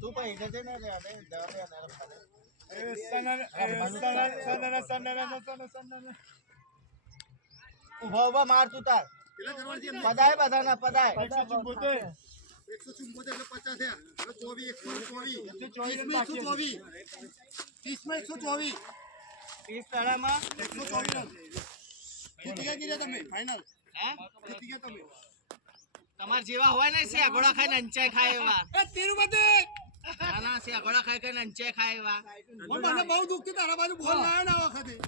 તું પૈસે છે ને ઉભા ઉભા માર તું તાર પદાય બધાના પદાય 174 154 એટલે 30 તળામાં 124 તમે ફાઈનલ હે જીતી ગયા તમે તમાર જેવા હોય ને છે ઘોડા ખાઈને અંચાય ખાય એવા તિરુપતિ ના ના છે ઘોડા ખાઈ ખાઈને અંચાય ખાય એવા મને બહુ દુઃખ થી તારા બાજુ બોલ ના આ વખતે